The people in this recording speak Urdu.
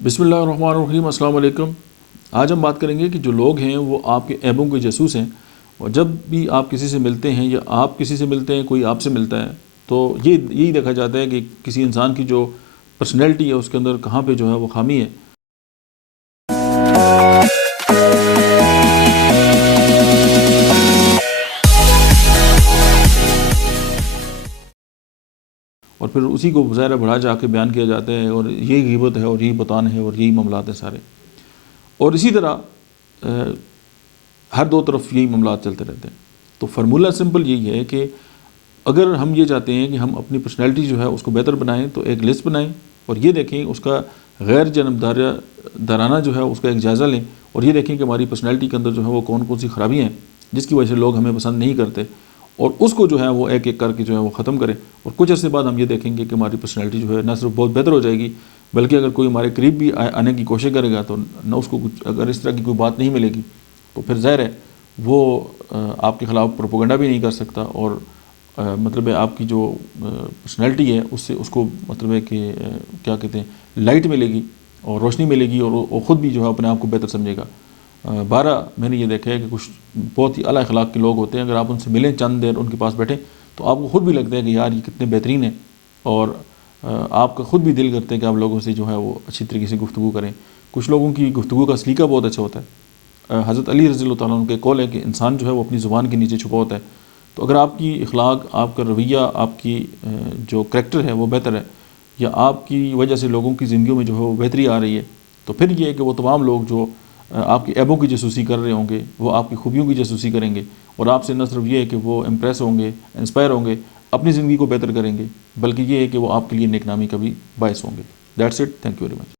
بسم اللہ الرحمن الرحیم۔ السلام علیکم۔ آج ہم بات کریں گے کہ جو لوگ ہیں وہ آپ کے عیبوں کے جاسوس ہیں، اور جب بھی آپ کسی سے ملتے ہیں یا آپ کسی سے ملتے ہیں، کوئی آپ سے ملتا ہے، تو یہی دیکھا جاتا ہے کہ کسی انسان کی جو پرسنالٹی ہے اس کے اندر کہاں پہ جو ہے وہ خامی ہے۔ اور پھر اسی کو ظاہر بڑھا جا کے بیان کیا جاتا ہے، اور یہی غیبت ہے اور یہی بطان ہے اور یہی معاملات ہیں سارے۔ اور اسی طرح ہر دو طرف یہی معاملات چلتے رہتے ہیں۔ تو فارمولہ سمپل یہی ہے کہ اگر ہم یہ چاہتے ہیں کہ ہم اپنی پرسنالٹی جو ہے اس کو بہتر بنائیں، تو ایک لسٹ بنائیں اور یہ دیکھیں اس کا غیر جانبدارانہ جو ہے اس کا ایک جائزہ لیں، اور یہ دیکھیں کہ ہماری پرسنالٹی کے اندر جو ہے وہ کون کون سی خرابیاں ہیں جس کی وجہ سے لوگ ہمیں پسند نہیں کرتے، اور اس کو جو ہے وہ ایک ایک کر کے جو ہے وہ ختم کریں۔ اور کچھ عرصے بعد ہم یہ دیکھیں گے کہ ہماری پرسنالٹی جو ہے نہ صرف بہت بہتر ہو جائے گی، بلکہ اگر کوئی ہمارے قریب بھی آنے کی کوشش کرے گا تو نہ اس کو کچھ، اگر اس طرح کی کوئی بات نہیں ملے گی تو پھر ظاہر ہے وہ آپ کے خلاف پروپیگنڈا بھی نہیں کر سکتا، اور مطلب ہے آپ کی جو پرسنالٹی ہے اس سے اس کو مطلب ہے کہ کیا کہتے ہیں لائٹ ملے گی اور روشنی ملے گی، اور وہ خود بھی جو ہے اپنے آپ کو بہتر سمجھے گا۔ بارہ میں نے یہ دیکھا ہے کہ کچھ بہت ہی اعلیٰ اخلاق کے لوگ ہوتے ہیں، اگر آپ ان سے ملیں چند دیر ان کے پاس بیٹھیں تو آپ کو خود بھی لگتا ہے کہ یار یہ کتنے بہترین ہیں، اور آپ کا خود بھی دل کرتے ہیں کہ آپ لوگوں سے جو ہے وہ اچھی طریقے سے گفتگو کریں۔ کچھ لوگوں کی گفتگو کا سلیقہ بہت اچھا ہوتا ہے۔ حضرت علی رضی اللہ تعالیٰ عنہ کے قول ہے کہ انسان جو ہے وہ اپنی زبان کے نیچے چھپا ہوتا ہے۔ تو اگر آپ کی اخلاق، آپ کا رویہ، آپ کی جو کریکٹر ہے وہ بہتر ہے، یا آپ کی وجہ سے لوگوں کی زندگیوں میں جو ہے وہ بہتری آ رہی ہے، تو پھر یہ ہے کہ وہ تمام لوگ جو آپ کے عیبوں کی جاسوسی کر رہے ہوں گے وہ آپ کی خوبیوں کی جاسوسی کریں گے، اور آپ سے نہ صرف یہ ہے کہ وہ امپریس ہوں گے، انسپائر ہوں گے، اپنی زندگی کو بہتر کریں گے، بلکہ یہ ہے کہ وہ آپ کے لیے نیک نامی کا بھی باعث ہوں گے۔ That's it, thank you very much.